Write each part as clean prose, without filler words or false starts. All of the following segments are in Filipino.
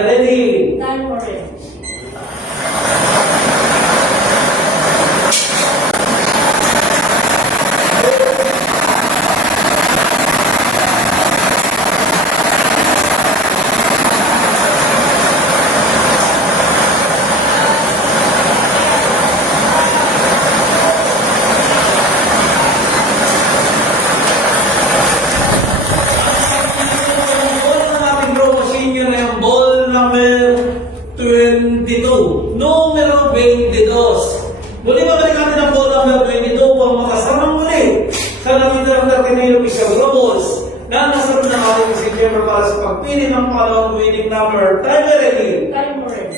Timer ready. Time for it. Numero 22. Muli babalik natin ang ball number 22 upang makasamang muli sa nakita ng Darkinero Official Robots na nasunod ng ating si Jemmer para sa pagpili ng pangalawang winning number. Timer ready. Time for it.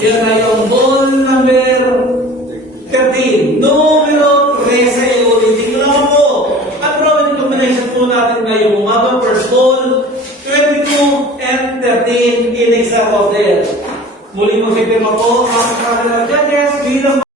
Yan ay yung ball number 13. Numero 13. Ulitin ko naman po. At drawing combination po natin ngayong umaga. First ball, 22 and 13 in exact order. Muli mo si Pirma po ang judges bilang